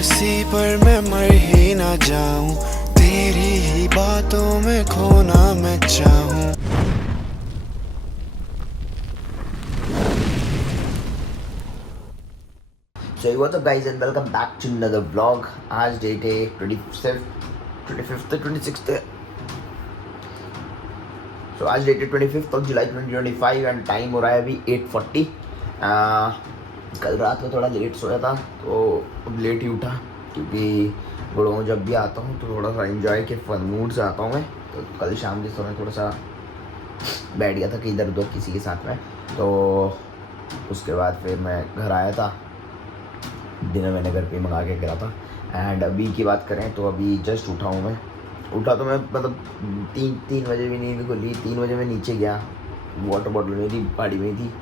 हंसी पर मैं मर ही ना जाऊं, तेरी ही बातों में खोना मैं चाहूं। So what's up guys and welcome back to another vlog. आज डेट है 25th 26th। So आज डेट है 25th of July 2025 and time हो रहा है अभी 8:40। कल रात में थोड़ा लेट सोया था तो अब लेट ही उठा, क्योंकि गुड़गांव जब भी आता हूँ तो थोड़ा सा एंजॉय के फन मूड से आता हूँ मैं। तो कल शाम के समय थोड़ा सा बैठ गया था कि इधर उधर किसी के साथ में, तो उसके बाद फिर मैं घर आया था। डिनर मैंने घर पे मंगा के करा था। एंड अभी की बात करें तो अभी जस्ट उठा हूँ मैं। उठा तो मैं मतलब तीन बजे भी नींद खुली। 3 बजे मैं नीचे गया, वाटर बॉटल मेरी गाड़ी में थी,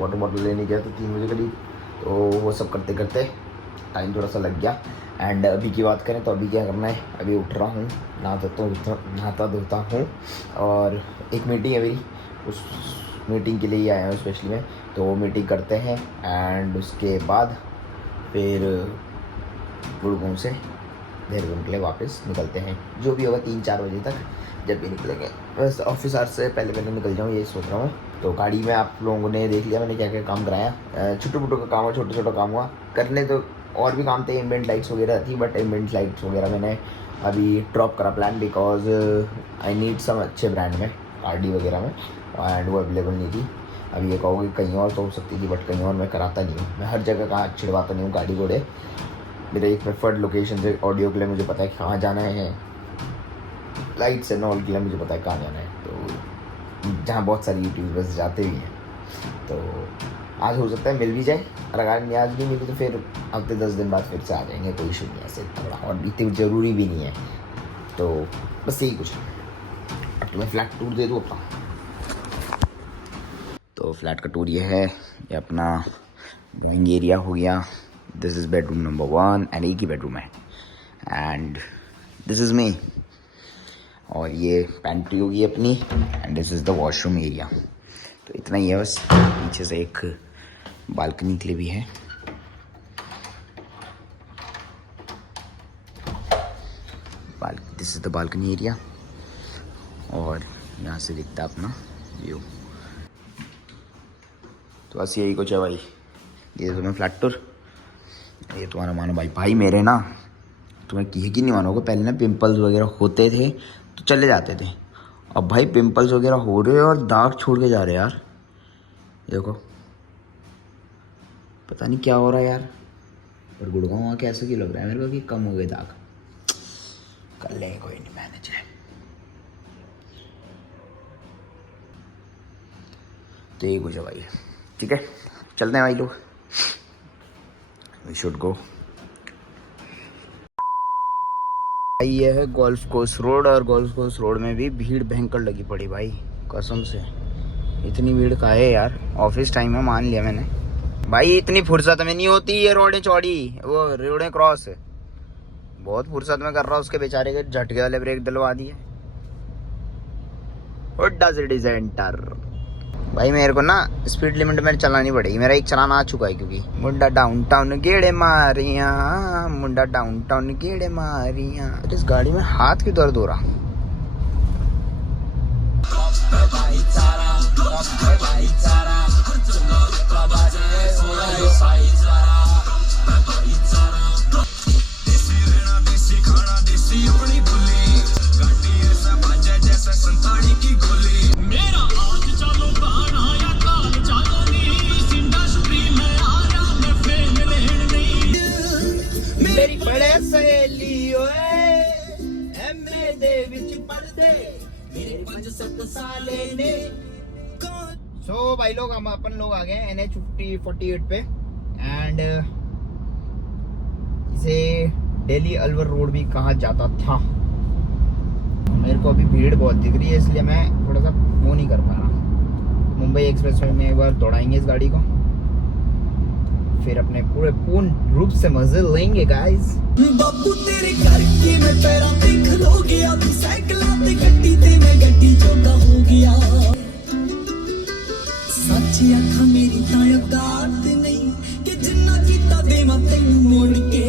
वाटर बॉटल लेने गया तो 3 बजे करीब। तो वो सब करते करते टाइम थोड़ा सा लग गया। एंड अभी की बात करें तो अभी क्या करना है, अभी उठ रहा हूँ, नहाता धोता हूँ और एक मीटिंग है मेरी, उस मीटिंग के लिए ही आया हूँ स्पेशली मैं। तो वो मीटिंग करते हैं एंड उसके बाद फिर गुड़गांव से देहरादून के लिए वापस निकलते हैं, जो भी होगा 3-4 बजे तक जब भी निकलेंगे। बस ऑफिस आवर्स से पहले निकल जाऊँ ये सोच रहा हूँ। तो गाड़ी में आप लोगों ने देख लिया मैंने क्या क्या काम कराया। छोटा काम हुआ, छोटा काम हुआ करने, तो और भी काम थे, एम्बिएंट लाइट्स वगैरह थी, बट एम्बिएंट लाइट्स वगैरह मैंने अभी ड्रॉप करा plan, because I need some अच्छे ब्रांड में आरडी वगैरह में, एंड वो अवेलेबल नहीं थी। अभी ये कहोगे कहीं और तो हो सकती थी, बट कहीं और मैं कराता नहीं हूँ। मैं हर जगह कहाँ छिड़वाता नहीं हूँ गाड़ी घोड़े। मेरे एक प्रेफर्ड लोकेशन से ऑडियो के लिए मुझे पता है कहाँ जाना है, लाइट्स एंड ऑल के लिए मुझे पता है कहाँ जाना है, तो जहाँ बहुत सारी यूट्यूबर्स जाते भी हैं। तो आज हो सकता है मिल भी जाए, और अगर आज नहीं मिली तो फिर हफ्ते 10 दिन बाद फिर से आ जाएंगे, कोई इशू नहीं है ऐसे थोड़ा, और इतनी ज़रूरी भी नहीं है। तो बस यही कुछ। अब तो मैं फ्लैट टूर दे दूँ अपना। तो फ्लैट का टूर ये है, ये अपना ड्राइंग एरिया हो गया। This is bedroom number 1 and एक ही बेडरूम है, एंड दिस इज़ मी। और ये पैंट्री होगी अपनी, and this is the washroom area. तो इतना ही है बस। नीचे से एक बालकनी के लिए भी है। This is the balcony area, और यहाँ से दिखता है अपना व्यू। तो बस यही कुछ है भाई। ये तुम्हें फ्लैट टूर, ये तुम्हारा मानो भाई मेरे ना, तुम्हें यकीन नहीं मानोगे, पहले ना पिंपल्स वगैरह होते थे तो चले जाते थे। अब भाई पिंपल्स वगैरह हो रहे हैं और दाग छोड़ के जा रहे हैं यार। देखो पता नहीं क्या हो रहा है यार, पर गुड़गांव वहाँ कैसे क्यों लग रहा है मेरे को कि कम हो गए दाग। कर लेंगे, कोई नहीं, मैनेज है। तो यही कुछ है भाई। ठीक है, चलते हैं भाई लोग, वी शुड गो। भाई ये है गोल्फ कोर्स रोड, और गोल्फ कोर्स रोड में भी भीड़ भयंकर लगी पड़ी भाई, कसम से। इतनी भीड़ का है यार, ऑफिस टाइम है मान लिया मैंने भाई, इतनी फुर्सत में नहीं होती ये रोडें चौड़ी, वो रोडें क्रॉस है, बहुत फुर्सत में कर रहा, उसके बेचारे के झटके वाले ब्रेक डलवा दिए। What does it is enter भाई। मेरे को ना स्पीड लिमिट में चलानी पड़ेगी, मेरा एक चलाना आ चुका है, क्योंकि मुंडा डाउनटाउन गेड़े मारिया, मुंडा डाउनटाउन गेड़े मारिया। इस गाड़ी में हाथ क्यों दर्द हो रहा। सो भाई लोग, हम अपन लोग आ गए NH 48 पे, एंड इसे दिल्ली अलवर रोड भी कहा जाता था। मेरे को अभी भीड़ बहुत दिख रही है, इसलिए मैं थोड़ा सा वो नहीं कर पा रहा। मुंबई एक्सप्रेस वे में एक बार दौड़ाएंगे इस गाड़ी को, फिर अपने पूर्ण रूप से मजे लेंगे गाइस। बाबू तेरे घर की मैं पैरा देख लो गया, तू साइकिल ते गड्डी ते मैं गड्डी चोदा हो गया। सच्ची अखा मेरी ताया दात नहीं कि जिन्ना कीता देवा तैनू मोड़ के।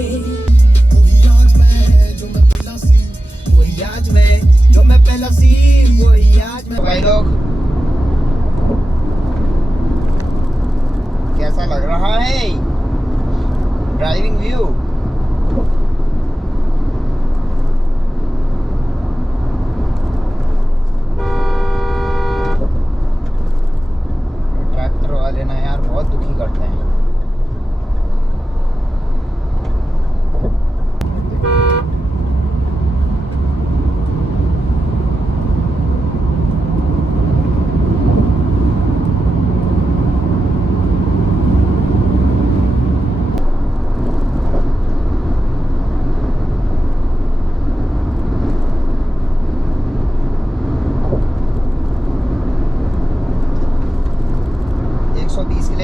Driving view. ट्रैक्टर वाले ना यार बहुत दुखी करते हैं।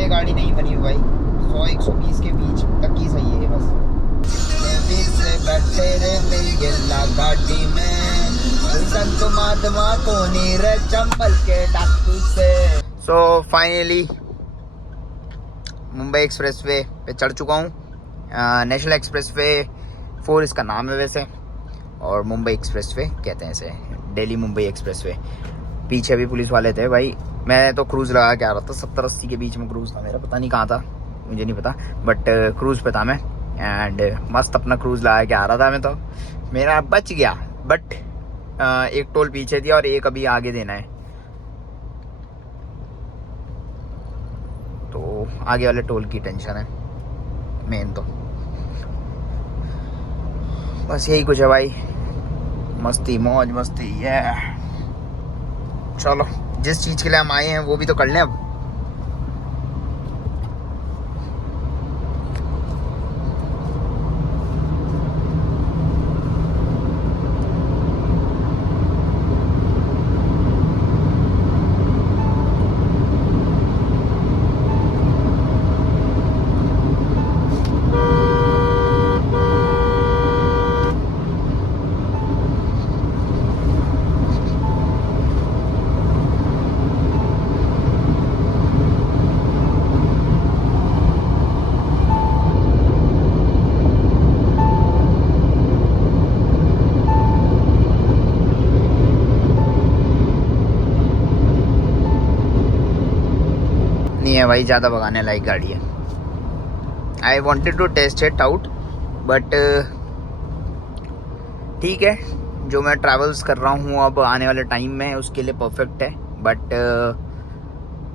गाड़ी नहीं बनी हुई भाई, 100-120 के बीच तक ही सही है बस। गाड़ी में चंबल के डाकू से। सो फाइनली मुंबई एक्सप्रेसवे पे चढ़ चुका हूँ। नेशनल एक्सप्रेसवे 4 इसका नाम है वैसे, और मुंबई एक्सप्रेसवे कहते हैं इसे, दिल्ली मुंबई एक्सप्रेसवे। पीछे भी पुलिस वाले थे भाई। मैं तो क्रूज़ लगा के आ रहा था, 70-80 के बीच में क्रूज़ था मेरा, पता नहीं कहाँ था, मुझे नहीं पता, बट क्रूज़ पे था मैं। एंड मस्त अपना क्रूज़ लगा के आ रहा था मैं, तो मेरा बच गया। बट एक टोल पीछे दिया और एक अभी आगे देना है, तो आगे वाले टोल की टेंशन है मेन। तो बस यही कुछ है भाई, मस्ती मौज मस्ती है। चलो जिस चीज़ के लिए हम आए हैं वो भी तो कर लें अब। नहीं है भाई, ज़्यादा भगाने लायक गाड़ी है। I wanted to test it out, but ठीक है, जो मैं ट्रैवल्स कर रहा हूँ अब आने वाले टाइम में उसके लिए परफेक्ट है। बट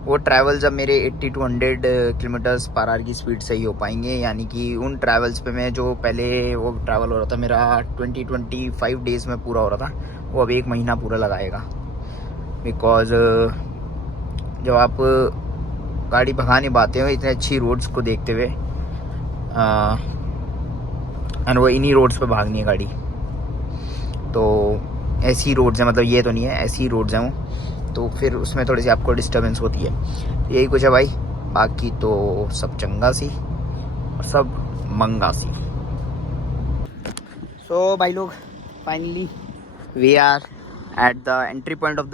वो ट्रैवल्स अब मेरे 80 to 100 किलोमीटर्स पर आवर की स्पीड से ही हो पाएंगे। यानी कि उन ट्रैवल्स पे मैं जो पहले वो ट्रैवल हो रहा था मेरा 20-25 डेज़ में पूरा हो रहा था, वो अब 1 महीना पूरा लगाएगा। बिकॉज जब आप गाड़ी भगा नहीं पाते हो इतने अच्छी रोड्स को देखते हुए, और वो इन्हीं रोड्स पे भागनी है गाड़ी, तो ऐसी रोड्स हैं, मतलब ये तो नहीं है, ऐसी रोड्स हैं वो, तो फिर उसमें थोड़ी सी आपको डिस्टर्बेंस होती है। तो यही कुछ है भाई, बाकी तो सब चंगा सी और सब मंगा सी। सो भाई लोग, finally we are at the entry point of the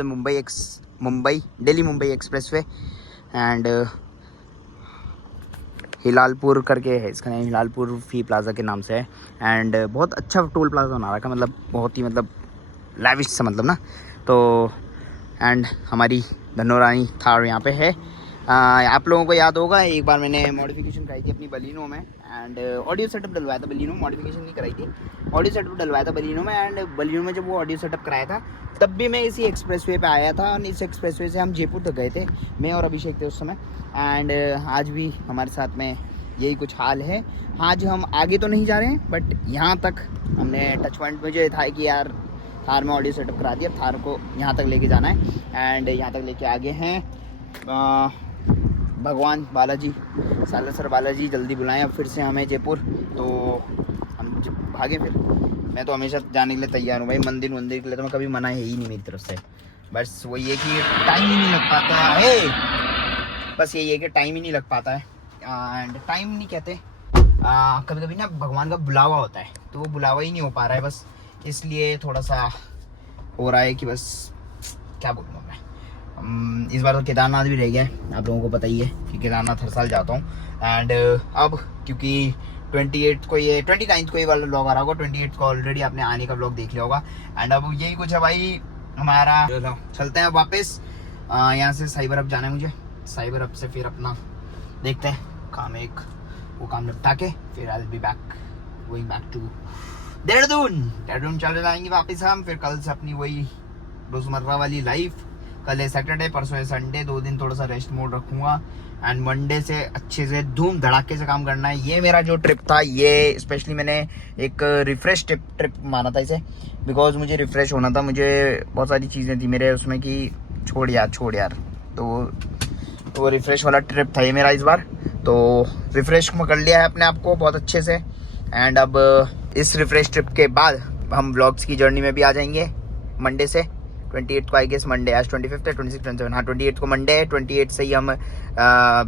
Delhi Mumbai expressway. And Hilalpur करके है इसका नाम, हिलालपुर फी प्लाजा के नाम से है। एंड बहुत अच्छा टोल प्लाजा बना रखा है, मतलब बहुत ही मतलब लैविश सा, मतलब ना। तो एंड हमारी धनोरानी थार यहाँ पे है। आप लोगों को याद होगा एक बार मैंने मॉडिफिकेशन कराई थी अपनी बलिनो में, एंड ऑडियो सेटअप डलवाया था बलिनो, मॉडिफिकेशन नहीं कराई थी, ऑडियो सेटअप डलवाया था बलिनो में। एंड बलिनो में जब वो ऑडियो सेटअप कराया था तब भी मैं इसी एक्सप्रेसवे पे आया था, और इस एक्सप्रेसवे से हम जयपुर तक गए थे, मैं और अभिषेक थे उस समय। एंड आज भी हमारे साथ में यही कुछ हाल है। आज हम आगे तो नहीं जा रहे हैं, बट यहाँ तक हमने टच पॉइंट में जो था कि यार थार में ऑडियो सेटअप करा दिया, थार को यहाँ तक लेके जाना है। एंड यहाँ तक लेके आगे हैं भगवान बालाजी, सालासर बालाजी जल्दी बुलाएं अब फिर से हमें जयपुर, तो हम भागें फिर। मैं तो हमेशा जाने के लिए तैयार हूँ भाई, मंदिर के लिए तो मैं कभी मना है ही नहीं मेरी तरफ से। बस वही है कि टाइम ही नहीं लग पाता है, बस यही है कि टाइम ही नहीं लग पाता है। एंड टाइम नहीं कहते, कभी कभी ना भगवान का बुलावा होता है, तो वो बुलावा ही नहीं हो पा रहा है, बस इसलिए थोड़ा सा हो रहा है कि बस क्या बोलूँ मैं। इस बार तो केदारनाथ भी रह गया है, आप लोगों को पता ही है कि केदारनाथ हर साल जाता हूँ। एंड अब क्योंकि 29 को ये वाला व्लॉग आ रहा होगा, 28 को ऑलरेडी आपने आने का व्लॉग देख लिया होगा। एंड अब यही कुछ है भाई हमारा, चलते हैं वापस। यहाँ से साइबर हब जाना है मुझे, साइबर हब से फिर अपना देखते हैं काम, एक वो काम निपटा के फिर I will be back, going back to Dehradun चले जाएंगे वापस हम। फिर कल से अपनी वही रोजमर्रा वाली लाइफ। कल है सैटरडे, परसों है संडे, 2 दिन थोड़ा सा रेस्ट मोड रखूंगा एंड मंडे से अच्छे से धूम धड़ाके से काम करना है। ये मेरा जो ट्रिप था, ये स्पेशली मैंने एक रिफ्रेश ट्रिप माना था इसे, बिकॉज मुझे रिफ्रेश होना था। मुझे बहुत सारी चीज़ें थी मेरे उसमें कि छोड़ यार, तो वो रिफ्रेश वाला ट्रिप था ये मेरा इस बार। तो रिफ्रेश में कर लिया है अपने आप को बहुत अच्छे से। एंड अब इस रिफ्रेश ट्रिप के बाद हम व्लॉग्स की जर्नी में भी आ जाएंगे मंडे से। 28 को आई गेस मंडे, आज 25 है, 26, 27, हाँ 28 को मंडे है। 28 से ही हम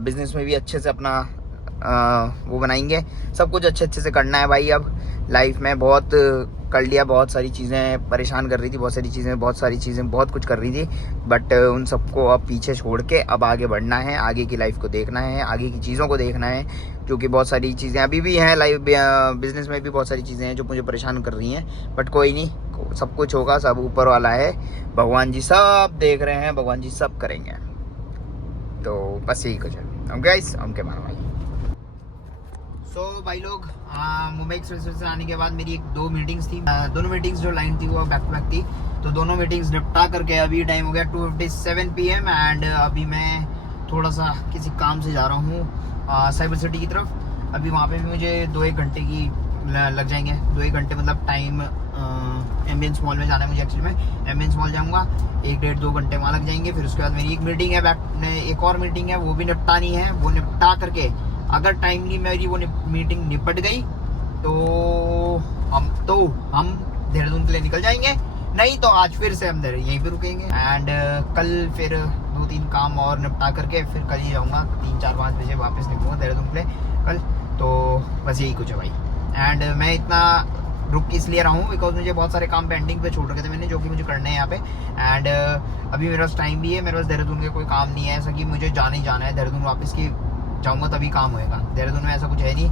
बिजनेस में भी अच्छे से अपना वो बनाएंगे। सब कुछ अच्छे से करना है भाई। अब लाइफ में बहुत कर लिया, बहुत सारी चीज़ें परेशान कर रही थी, बहुत सारी चीज़ें बहुत कुछ कर रही थी, बट उन सबको अब पीछे छोड़ के अब आगे बढ़ना है, आगे की लाइफ को देखना है, आगे की चीज़ों को देखना है, क्योंकि बहुत सारी चीज़ें अभी भी हैं लाइफ बिजनेस में भी बहुत सारी चीज़ें हैं जो मुझे परेशान कर रही हैं, बट कोई नहीं, सब कुछ होगा, सब ऊपर वाला है, भगवान जी सब देख रहे हैं, भगवान जी सब करेंगे। तो बस यही कुछ है। हम गाइस हम के मानो भाई। सो भाई लोग, मुंबई एक्सप्रेस से आने के बाद मेरी 2 मीटिंग्स थी। दोनों मीटिंग्स जो लाइन थी वो बैक टू बैक थी, तो दोनों मीटिंग्स निपटा करके अभी टाइम हो गया 2:57 PM एंड अभी मैं थोड़ा सा किसी काम से जा रहा हूँ साइबर सिटी की तरफ। अभी वहाँ पे भी मुझे 2-1 घंटे की लग जाएंगे, 2-1 घंटे मतलब टाइम। एम्बियंस मॉल में जाना है मुझे, एक्चुअली में एम्बियंस मॉल जाऊँगा, 1-1.5-2 घंटे वहाँ लग जाएंगे। फिर उसके बाद मेरी एक मीटिंग है, एक और मीटिंग है, वो भी निपटानी है। वो निपटा करके अगर टाइमली मेरी वो मीटिंग निपट गई तो हम देहरादून के लिए निकल जाएंगे, नहीं तो आज फिर से हम यहीं पे रुकेंगे। एंड कल फिर 2-3 काम और निपटा करके फिर कल ही जाऊँगा, 3-4-5 बजे वापस निकलूँगा देहरादून के लिए कल। तो बस यही कुछ है भाई। एंड मैं इतना रुक इसलिए रहा हूँ बिकॉज मुझे बहुत सारे काम पेंडिंग पे छोड़ रखे थे मैंने, जो कि मुझे करने हैं यहाँ पे। एंड अभी मेरे पास टाइम भी है, मेरे पास देहरादून के कोई काम नहीं है ऐसा कि मुझे जाना ही जाना है देहरादून, वापस की जाऊँगा तभी काम होएगा। देहरादून में ऐसा कुछ है नहीं,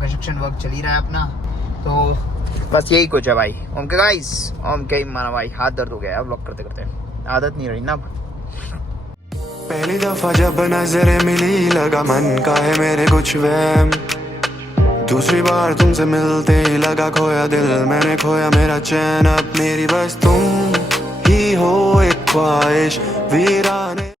कंस्ट्रक्शन वर्क चल ही रहा है अपना। तो बस यही कुछ है भाई। ओके गाइस, ओके माना भाई, हाथ दर्द हो गया है व्लॉग करते करते, आदत नहीं रही ना अब। पहली दफा जब नजरें मिली लगा मन का है मेरे कुछ वहम, दूसरी बार तुमसे मिलते ही लगा खोया दिल मैंने, खोया मेरा चैन, अब मेरी बस तुम ही हो एक ख्वाहिश वीराने।